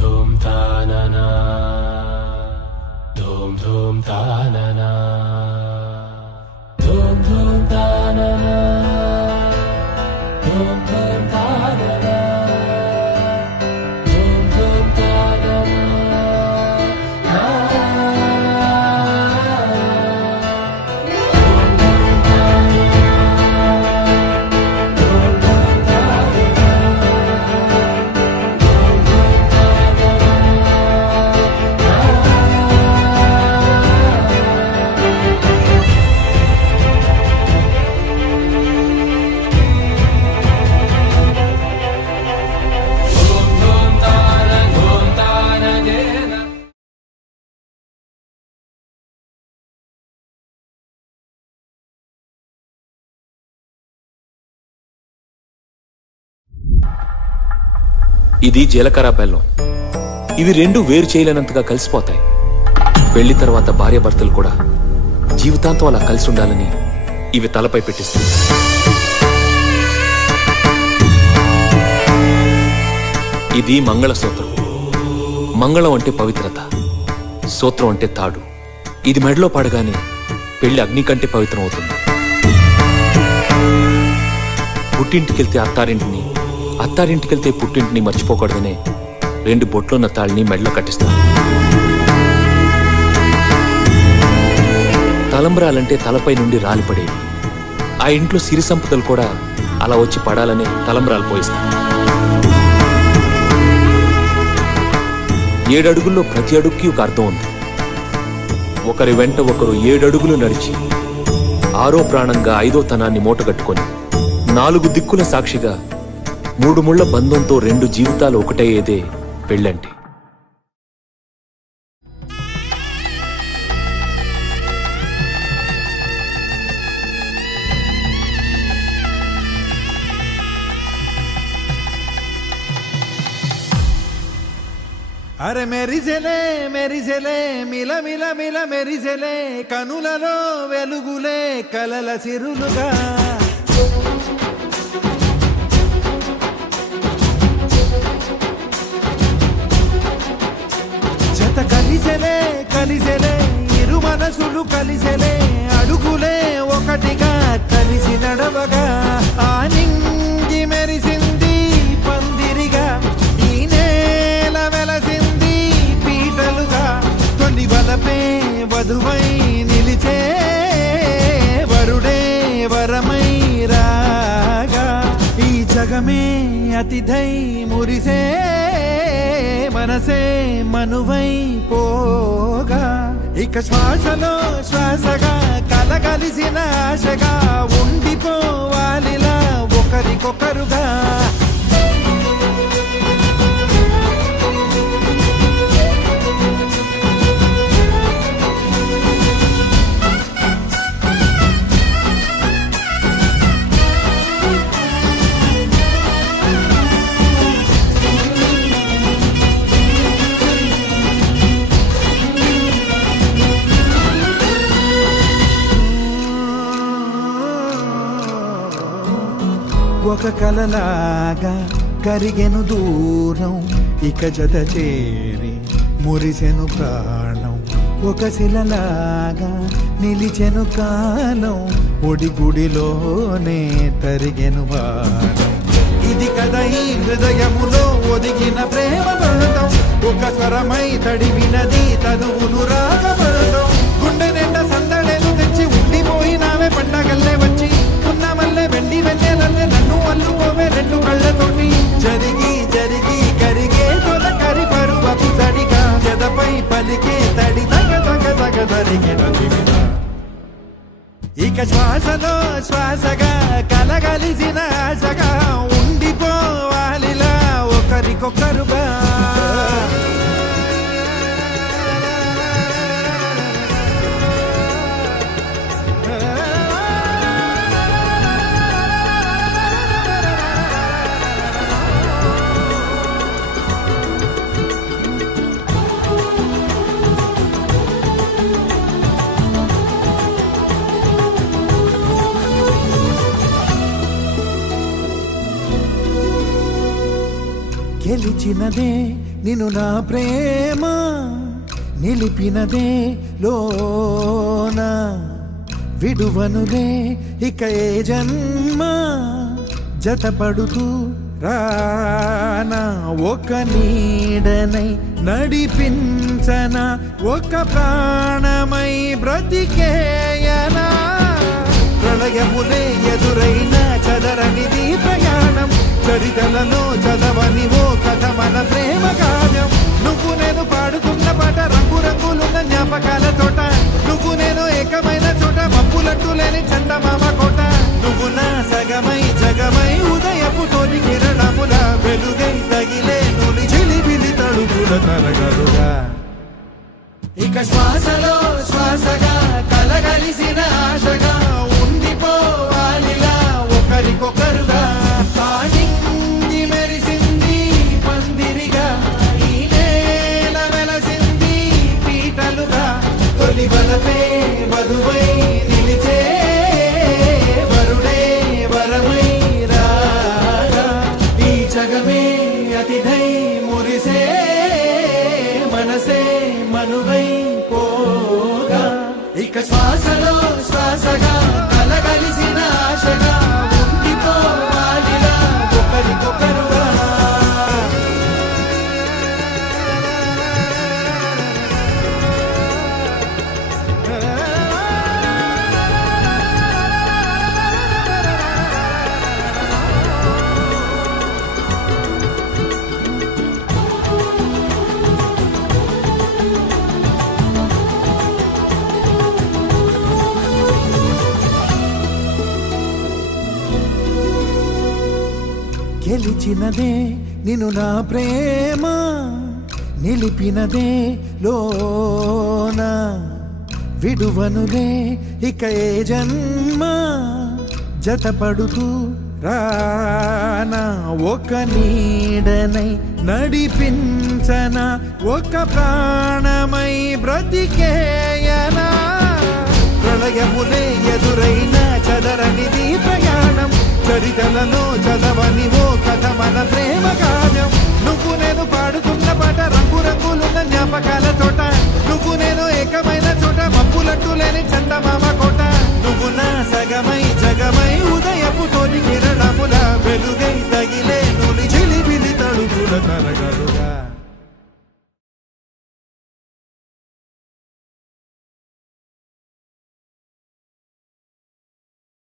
धूम तानना धूम धूम तानना धूम धूम तानना धूम धूम तानना धूम धूम तानना ఇది జీలకర్ర బెల్లం. ఇవి రెండు వేరు చేయలేనంతగా కలిసిపోతాయి. పెళ్లి తర్వాత భార్యాభర్తలు కూడా జీవితాంతం అలా కలిసి ఉండాలని ఇవి తలపై పెట్టిస్తాయి. ఇది మంగళసూత్రం. మంగళం అంటే పవిత్రత, సూత్రం అంటే తాడు. ఇది మెడలో పడగానే పెళ్లి అగ్ని కంటే పవిత్రం అవుతుంది. పుట్టింటికెళ్తే అత్తారింటిని, అత్తారింటికెళ్తే పుట్టింటిని మర్చిపోకూడదనే రెండు బొట్లున్న తాళ్ళని మెడలో కట్టిస్తారు. తలంబ్రాలంటే తలపై నుండి రాలిపడేవి. ఆ ఇంట్లో సిరి సంపదలు కూడా అలా వచ్చి పడాలనే తలంబ్రాలు పోయిస్తారు. 7 అడుగుల్లో ప్రతి అడుగుకి ఒక అర్థం ఉంది. ఒకరి వెంట ఒకరు 7 అడుగులు నడిచి 6వ ప్రాణంగా 5వ తనాన్ని మూటగట్టుకొని 4 దిక్కుల సాక్షిగా 3 ముళ్ల బంధంతో 2 జీవితాలు ఒకటయ్యేదే పెళ్ళంటే. అరే మెరిసెలే మెరిసెలే మిల మిల మిల మెరిసెలే కనులలో వెలుగులే కలల సిరులుగా. జత కలిసెలే కలిసెలే ఇరు మనసులు కలిసెలే అడుగులే ఒకటిగా కలిసి నడవగా. ఆ నింగి మెరిసింది పందిరిగా, ఈ నేల వెలసింది పీటలుగా. తొలి వలపే వధువై నిలిచే వరుడే వరమై రాగా. ఈ జగమే అతిథై మురిసే మనసే మనువై పోగా. ఇక శ్వాసలో శ్వాసగా కలగలిసిన ఆశగా ఉండిపోవాలిలా ఒకరికొకరుగా. ఒక కలలాగా కరిగెను దూరం, ఇక జత చేరి మురిసెను ప్రాణం. ఒక శిలలాగా నిలిచెను కాలం, ఒడిగుడిలోనే తరిగెను వారం. ఇది కదా ఈ హృదయములో ఒదిగిన ప్రేమ పర్వతం, ఒక స్వరమై తడివినది తనువును రాగపడతాం. గుండె నిండా సందడేలు తెచ్చి ఉండిపోయినావే పండగల్లే వచ్చి, ఉన్న మల్లె వెండి వెన్నెలల్లే నన్ను అల్లుకోవే 2 కళ్ళతోటి. జరిగి జరిగి కరిగే తొల కరి పరువపు సడిగా, జదపై పలికే తడి తగ తగ తగ తరిగిన దివిన. ఇక శ్వాసలో శ్వాసగా కలగలిసిన ఆశగా ఉండిపోవాలిలా ఒకరికొకరుగా. గెలిచినదే నిన్ను నా ప్రేమ, నిలిపినదే లోన, విడువనులే ఇక ఏ జన్మ, జతపడుతూ రానా ఒక నీడనై, నడిపించన ఒక ప్రాణమై బ్రతికేయనా. ప్రళయములే ఎదురైన చదరనిది ప్రయాణం, చరితలలో చదవని ఓ కథ మన ప్రేమ కావ్యం. నువ్వు నేను పాడుతున్న పాట రంగు రంగులున్న జ్ఞాపకాల తోట, నువ్వు నేను ఏకమైన చోట మప్పులట్టు లేని చందమామ కోట. నువ్వు నా సగమై జగమై ఉదయపు తోటి కిరణముల వెలుగై తగిలే నులి చిలిబిలి తడుపుల తరగలుగా. ఇక శ్వాసలో శ్వాసగా కలగలిసిన ఆశగా ఉండిపోవాలిలా ఒకరికొకరుగా. పాడింది మెరిసింది పందిరిగా, ఈ నేల వెలసింది పీటలుగా. తొలి వలపే వధువై నిలిచే వరుడే వరమై రాగా, ఈ జగమే అతిథై మురిసే మనసే మనువై పోగా. ఇక శ్వాసలో శ్వాసగా కలగలిసిన ఆశగా ఉండిపోవాలిలా ఒకరికొకరుగా. గెలిచినదే నిన్ను నా ప్రేమ, నిలిపినదే లోన, విడువనులే ఇక ఏ జన్మ, జతపడుతూ రానా ఒక నీడనై, నడిపించన ఒక ప్రాణమై బ్రతికేయనా. ప్రళయములే ఎదురైన చదరనిది ప్రయాణం, చరితలలో చదవని ఓ కథ మన ప్రేమ కావ్యం. నువ్వు నేను పాడుతున్న పాట రంగు రంగులున్న జ్ఞాపకాల తోట, నువ్వు నేను ఏకమైన చోట మప్పులట్టు లేని చందమామ కోట. నువ్వు నా సగమై